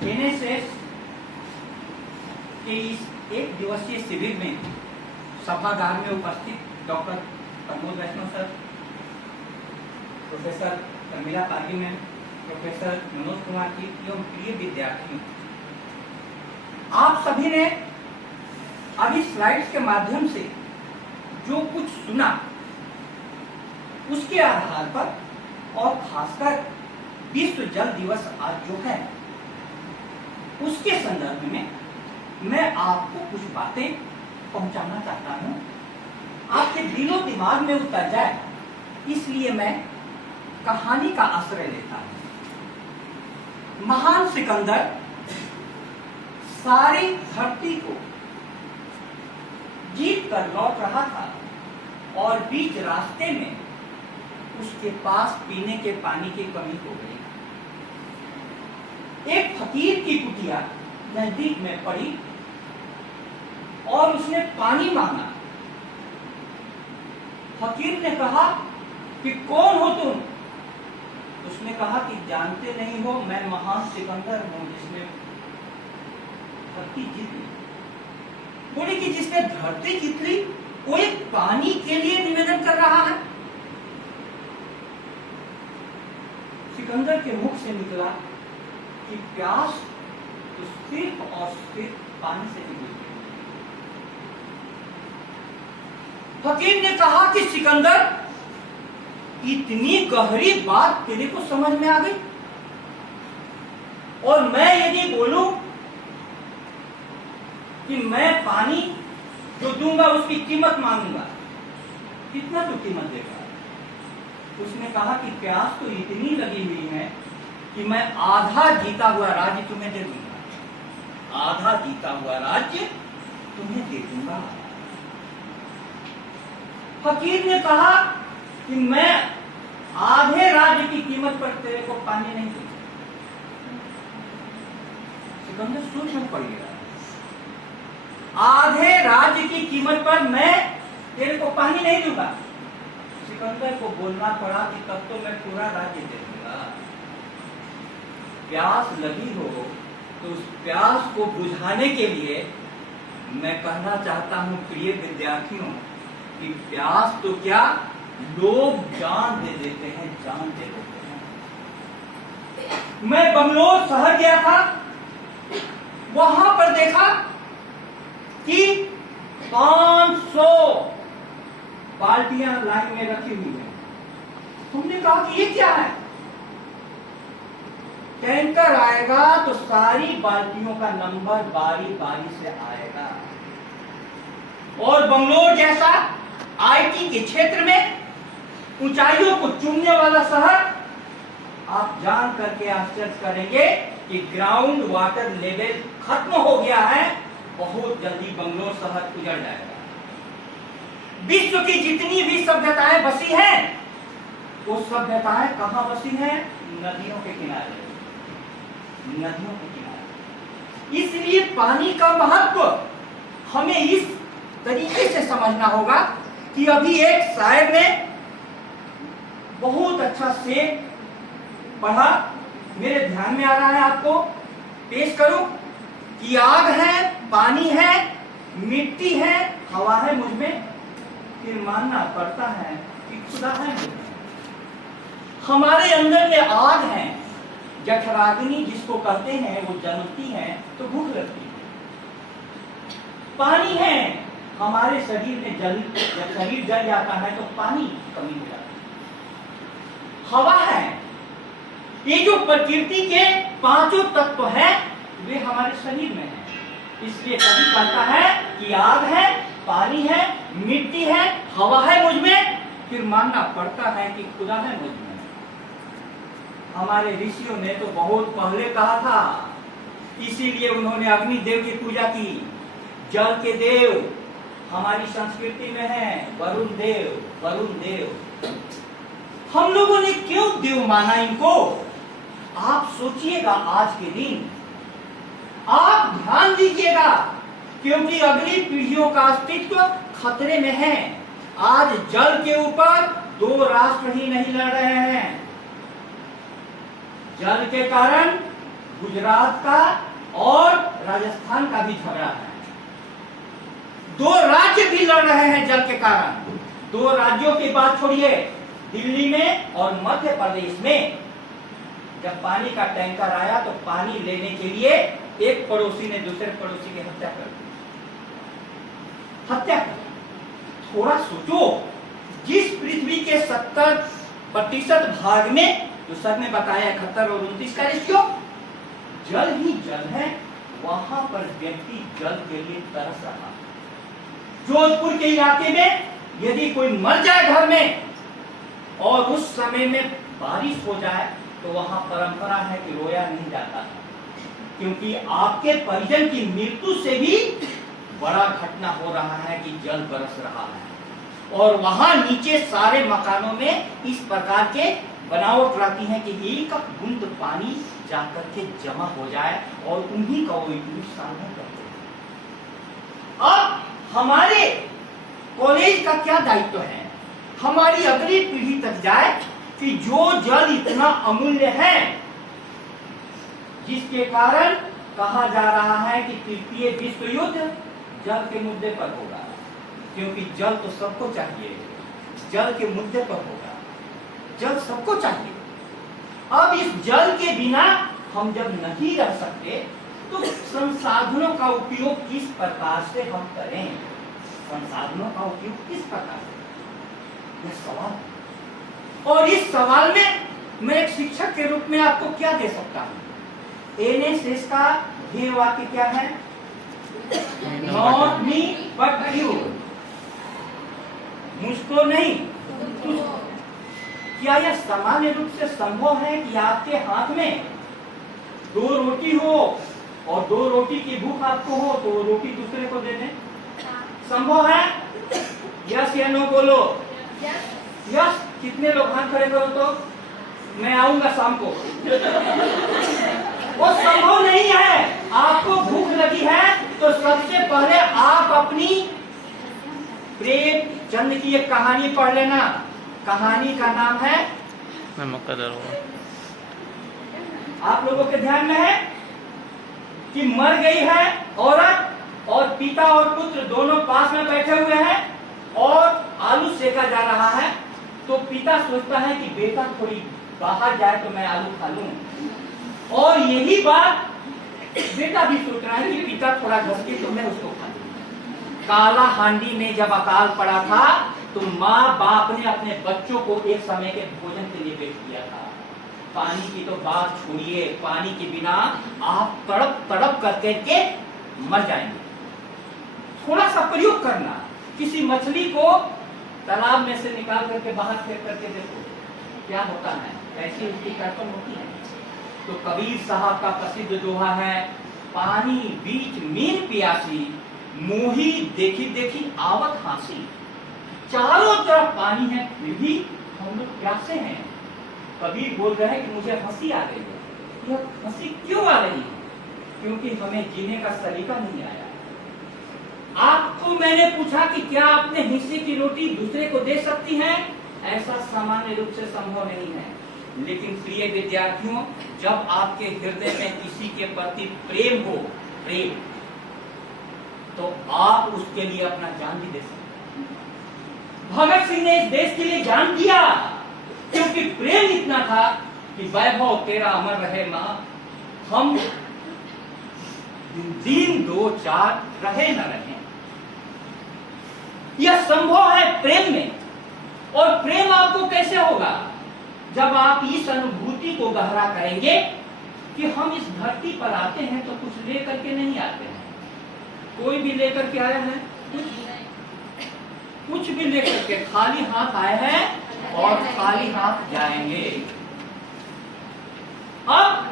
NSS के इस एक दिवसीय शिविर में सभागार में उपस्थित डॉक्टर प्रमोद वैष्णव sir, professor Sharmila Pagi ma'am, professor Manoj Kumar ji एवं प्रिय विद्यार्थियों, आप सभी ने अभी स्लाइड्स के माध्यम से जो कुछ सुना उसके आधार पर और खासकर विश्व जल दिवस आज जो है उसके संदर्भ में मैं आपको कुछ बातें पहुंचाना चाहता हूं, आपके दिलो दिमाग में उतर जाए, इसलिए मैं कहानी का आश्रय लेता हूं। महान सिकंदर सारी धरती को जीत कर लौट रहा था और बीच रास्ते में उसके पास पीने के पानी की कमी हो गई। एक फकीर की कुटिया नजदीक में पड़ी और उसने पानी मांगा। फकीर ने कहा कि कौन हो तुम? उसने कहा कि जानते नहीं हो, मैं महान सिकंदर हूं जिसने धरती जीत ली। बोले कि जिसने धरती जीत ली वो एक पानी के लिए निवेदन कर रहा है। सिकंदर के मुख से निकला कि प्यास तो सिर्फ और सिर्फ पानी से नहीं बुझती। फकीर ने कहा कि सिकंदर, इतनी गहरी बात तेरे को समझ में आ गई, और मैं यदि बोलूं कि मैं पानी जो दूंगा उसकी कीमत मांगूंगा, कितना तो कीमत देगा? उसने कहा कि प्यास तो इतनी लगी हुई है कि मैं आधा जीता हुआ राज्य तुम्हें दे दूंगा, आधा जीता हुआ राज्य तुम्हें दे दूंगा। फकीर ने कहा कि मैं आधे राज्य की कीमत पर तेरे को पानी नहीं दूंगा। सिकंदर सोच में पड़ गया, आधे राज्य की कीमत पर मैं तेरे को पानी नहीं दूंगा। सिकंदर को बोलना पड़ा कि तब तो मैं पूरा राज्य दे दूंगा। प्यास लगी हो तो उस प्यास को बुझाने के लिए मैं कहना चाहता हूं प्रिय विद्यार्थियों कि प्यास तो क्या, लोग जान दे देते हैं, जान दे देते हैं। मैं बंगलोर शहर गया था, वहां पर देखा कि 500 बाल्टियां लाइन में रखी हुई है। हमने कहा कि ये क्या है? टैंकर आएगा तो सारी बाल्टियों का नंबर बारी बारी से आएगा, और बंगलोर जैसा आईटी के क्षेत्र में ऊंचाइयों को चूमने वाला शहर, आप जान करके आश्चर्य करेंगे कि ग्राउंड वाटर लेवल खत्म हो गया है। बहुत जल्दी बंगलोर शहर उजड़ जाएगा। विश्व की जितनी भी सभ्यताएं बसी हैं, वो सभ्यताएं कहां बसी हैं? नदियों के किनारे, नदियों के किनारे। इसलिए पानी का महत्व हमें इस तरीके से समझना होगा कि अभी एक शायर ने बहुत अच्छा शेर पढ़ा, मेरे ध्यान में आ रहा है, आपको पेश करूं कि आग है, पानी है, मिट्टी है, हवा है मुझ में, फिर मानना पड़ता है कि खुदा है मुझ में। हमारे अंदर में आग है, जठराग्नि जिसको कहते हैं, वो जलती है तो भूख लगती है। पानी है, हमारे शरीर में जब शरीर जल जाता है तो पानी की कमी हो जाती है। हवा है, ये जो प्रकृति के पांचों तत्व हैं वे हमारे शरीर में है। इसलिए कभी कहता है कि आग है, पानी है, मिट्टी है, हवा है मुझ में, फिर मानना पड़ता है कि खुदा है मुझ में। हमारे ऋषियों ने तो बहुत पहले कहा था, इसीलिए उन्होंने अग्निदेव की पूजा की। जल के देव हमारी संस्कृति में है वरुण देव, वरुण देव। हम लोगों ने क्यों देव माना इनको? आप सोचिएगा, आज के दिन आप ध्यान दीजिएगा, क्योंकि अगली पीढ़ियों का अस्तित्व खतरे में है। आज जल के ऊपर 2 राष्ट्र ही नहीं लड़ रहे हैं। जल के कारण गुजरात का और राजस्थान का भी झगड़ा है। दो राज्य भी लड़ रहे हैं जल के कारण। दो राज्यों की बात छोड़िए, दिल्ली में और मध्य प्रदेश में जब पानी का टैंकर आया तो पानी लेने के लिए एक पड़ोसी ने दूसरे पड़ोसी की हत्या कर दी। हत्या कर दी। थोड़ा सोचो, जिस पृथ्वी के 70% भाग में, जो सर ने बताया 71 और 29 का रेशियो, जल ही जल है, वहां पर व्यक्ति जल के लिए तरस रहा है। जोधपुर के इलाके में यदि कोई मर जाए घर में और उस समय में बारिश हो जाए तो वहां परंपरा है कि रोया नहीं जाता, क्योंकि आपके परिजन की मृत्यु से भी बड़ा घटना हो रहा है कि जल बरस रहा है। और वहां नीचे सारे मकानों में इस प्रकार के बनावट रहती है कि एक बूंद पानी जाकर के जमा हो जाए और उन्हीं का वो यूज साधन करते हैं। अब हमारे कॉलेज का क्या दायित्व है, हमारी अगली पीढ़ी तक जाए कि जो जल इतना अमूल्य है, जिसके कारण कहा जा रहा है कि तृतीय विश्व युद्ध जल के मुद्दे पर होगा, क्योंकि जल तो सबको चाहिए, जल के मुद्दे पर होगा, जल सबको चाहिए। अब इस जल के बिना हम जब नहीं रह सकते तो संसाधनों का उपयोग किस प्रकार से हम करें, संसाधनों का उपयोग किस प्रकार से, यह सवाल। और इस सवाल में मैं एक शिक्षक के रूप में आपको क्या दे सकता हूं। एनएसएस का ध्येय वाक्य क्या है? नॉट मी बट यू, मुझको नहीं तुझको। क्या यह सामान्य रूप से संभव है कि आपके हाथ में 2 रोटी हो और 2 रोटी की भूख आपको हो तो वो रोटी दूसरे को दे दें? संभव है? यस या नो बोलो। यस। कितने लोग हाथ खड़े करो तो मैं आऊंगा शाम को। वो संभव नहीं है। आपको भूख लगी है तो सबसे पहले आप अपनी प्रेमचंद की एक कहानी पढ़ लेना। कहानी का नाम है आप लोगों के ध्यान में है कि मर गई है औरत और पिता और पुत्र दोनों पास में बैठे हुए हैं और आलू सेका जा रहा है। तो पिता सोचता है कि बेटा थोड़ी बाहर जाए तो मैं आलू खा लूं, और यही बात बेटा भी सोच रहा है कि पिता थोड़ा घसके तो मैं उसको खा लूं। काला हांडी में जब अकाल पड़ा था तो माँ बाप ने अपने बच्चों को एक समय के भोजन के लिए भेज दिया था। पानी की तो बात छोड़िए, पानी के बिना आप तड़प तड़प करके मर जाएंगे। थोड़ा सा प्रयोग करना, किसी मछली को तालाब में से निकाल करके बाहर फेंक करके देखो क्या होता है, कैसी उसकी कर्तन होती है। तो कबीर साहब का प्रसिद्ध दोहा है, पानी बीच मीन प्यासी, मोही देखी देखी आवत हासी। चारों तरफ पानी है फिर भी हम लोग प्यासे हैं। कबीर बोल रहे हैं कि मुझे हंसी आ रही है। यह हंसी क्यों आ रही है? क्योंकि हमें जीने का सलीका नहीं आया। आपको मैंने पूछा कि क्या अपने हिस्से की रोटी दूसरे को दे सकती हैं? ऐसा सामान्य रूप से संभव नहीं है। लेकिन प्रिय विद्यार्थियों, जब आपके हृदय में किसी के प्रति प्रेम हो, प्रेम, तो आप उसके लिए अपना जान भी दे सकते हैं। भगत सिंह ने इस देश के लिए जान दिया क्योंकि प्रेम इतना था कि वैभव तेरा अमर रहे मां, हम दिन 2 4 रहे न रहे। यह संभव है प्रेम में। और प्रेम आपको कैसे होगा? जब आप इस अनुभूति को गहरा करेंगे कि हम इस धरती पर आते हैं तो कुछ लेकर के नहीं आते हैं। कोई भी लेकर के आया है? कुछ भी लेकर के खाली हाथ आए हैं और खाली हाथ जाएंगे। अब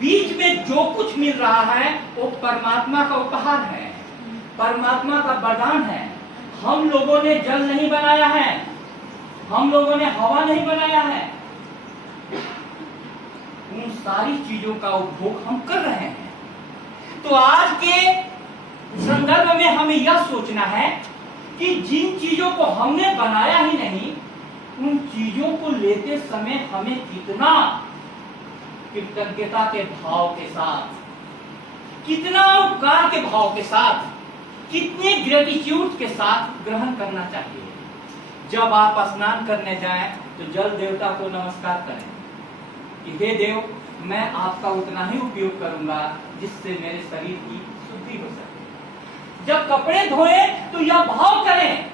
बीच में जो कुछ मिल रहा है वो परमात्मा का उपहार है, परमात्मा का वरदान है। हम लोगों ने जल नहीं बनाया है, हम लोगों ने हवा नहीं बनाया है। उन सारी चीजों का उपभोग हम कर रहे हैं। तो आज के संदर्भ में हमें यह सोचना है कि जिन चीजों को हमने बनाया ही नहीं, उन चीजों को लेते समय हमें कितना कृतज्ञता के भाव के साथ, कितना उपकार के भाव के साथ, कितने ग्रेटिट्यूड के साथ ग्रहण करना चाहिए। जब आप स्नान करने जाएं तो जल देवता को नमस्कार करें कि हे देव, मैं आपका उतना ही उपयोग करूंगा जिससे मेरे शरीर की शुद्धि हो सके। जब कपड़े धोए तो यह भाव करें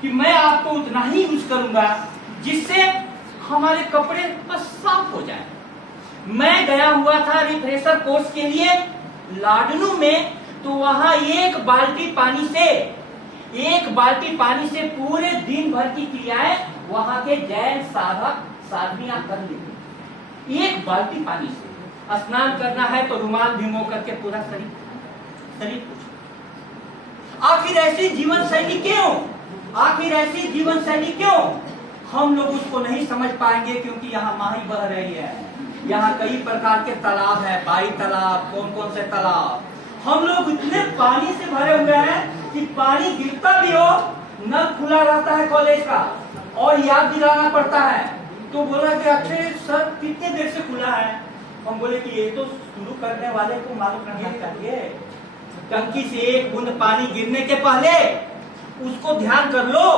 कि मैं आपको उतना ही यूज करूंगा जिससे हमारे कपड़े बस साफ हो जाए। मैं गया हुआ था रिफ्रेशर कोर्स के लिए लाडनू में, तो वहां एक बाल्टी पानी से पूरे दिन भर की क्रियाएं वहां के जैन साधक साधवियां कर लेते। एक बाल्टी पानी से स्नान करना है तो रुमाल भिगो करके पूरा शरीर पोंछो। आखिर ऐसी जीवन शैली क्यों? आखिर ऐसी जीवन शैली क्यों? हम लोग उसको नहीं समझ पाएंगे क्योंकि यहाँ माही बह रही है। यहाँ कई प्रकार के तालाब है, बाई तालाब, कौन कौन से तालाब। हम लोग इतने पानी से भरे हुए हैं कि पानी गिरता भी हो, नल खुला रहता है कॉलेज का और याद दिलाना पड़ता है। तो बोला कि अच्छे सर कितने देर से खुला है? हम बोले कि ये तो शुरू करने वाले को मालूम रहना चाहिए। टंकी से एक बूंद पानी गिरने के पहले उसको ध्यान कर लो।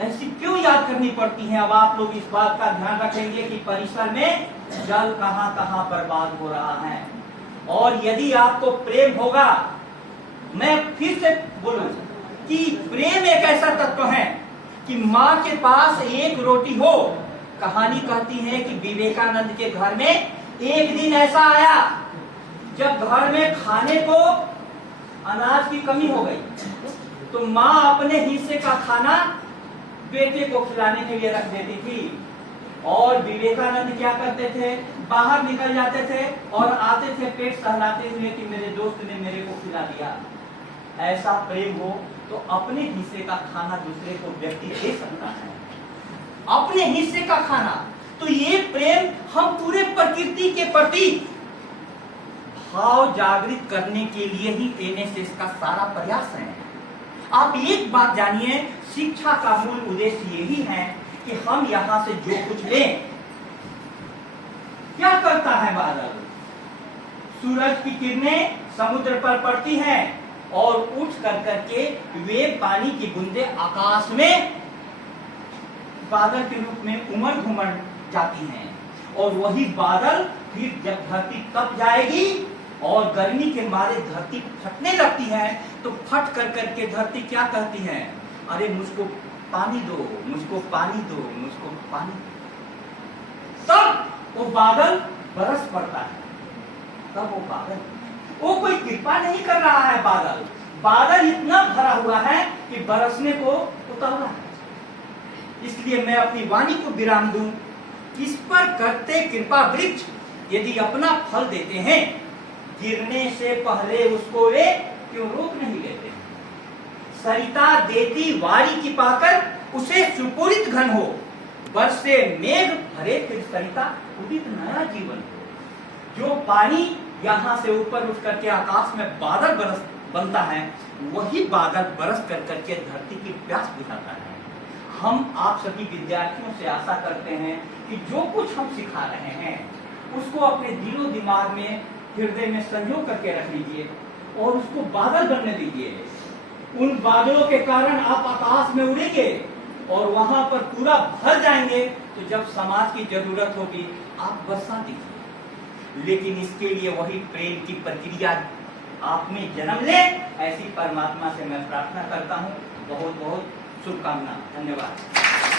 ऐसी क्यों याद करनी पड़ती है? अब आप लोग इस बात का ध्यान रखेंगे कि परिसर में जल कहाँ कहाँ बर्बाद हो रहा है। और यदि आपको प्रेम होगा, मैं फिर से बोलूं कि प्रेम एक ऐसा तत्व है कि माँ के पास एक रोटी हो। कहानी कहती है कि विवेकानंद के घर में एक दिन ऐसा आया जब घर में खाने को अनाज की कमी हो गई, तो माँ अपने हिस्से का खाना बेटे को खिलाने के लिए रख देती थी। और विवेकानंद क्या करते थे? बाहर निकल जाते थे और आते थे पेट सहलाते हुए कि मेरे दोस्त ने मेरे को खिला दिया। ऐसा प्रेम हो तो अपने हिस्से का खाना दूसरे को व्यक्ति दे सकता है, अपने हिस्से का खाना। तो ये प्रेम हम पूरे प्रकृति के प्रति भाव जागृत करने के लिए ही एनएसएस का सारा प्रयास है। आप एक बात जानिए, शिक्षा का मूल उद्देश्य यही है कि हम यहाँ से जो कुछ लें। क्या करता है बादल? सूरज की किरणें समुद्र पर पड़ती हैं और उठ कर करके वे पानी की बूंदें आकाश में बादल के रूप में उमड़ घुमड़ जाती हैं। और वही बादल फिर जब धरती तप जाएगी और गर्मी के मारे धरती फटने लगती है, तो फट कर करके धरती क्या कहती है? अरे मुझको पानी दो, मुझको पानी दो, मुझको पानी। तब वो बादल बरस पड़ता है। तब वो बादल, वो कोई कृपा नहीं कर रहा है। बादल इतना भरा हुआ है कि बरसने को उतावला है। इसलिए मैं अपनी वाणी को विराम दूं, किस पर करते कृपा वृक्ष यदि अपना फल देते हैं, गिरने से पहले उसको वे क्यों रोक नहीं लेते? सरिता देती वारी की पाकर उसे सुपूरित घन हो, बरसे मेघ भरे फिर सरिता उदित नया जीवन हो। जो पानी यहाँ से ऊपर उठ करके आकाश में बादल बनता है, वही बादल बरस कर करके धरती की प्यास बुझाता है। हम आप सभी विद्यार्थियों से आशा करते हैं कि जो कुछ हम सिखा रहे हैं उसको अपने दिलो दिमाग में, हृदय में संजो करके रख लीजिए और उसको बादल बनने दीजिए। उन बादलों के कारण आप आकाश में उड़ेंगे और वहां पर पूरा भर जाएंगे। तो जब समाज की जरूरत होगी आप वर्षा दीजिए। लेकिन इसके लिए वही प्रेम की प्रक्रिया आप में जन्म ले, ऐसी परमात्मा से मैं प्रार्थना करता हूँ। बहुत बहुत शुभकामना। धन्यवाद।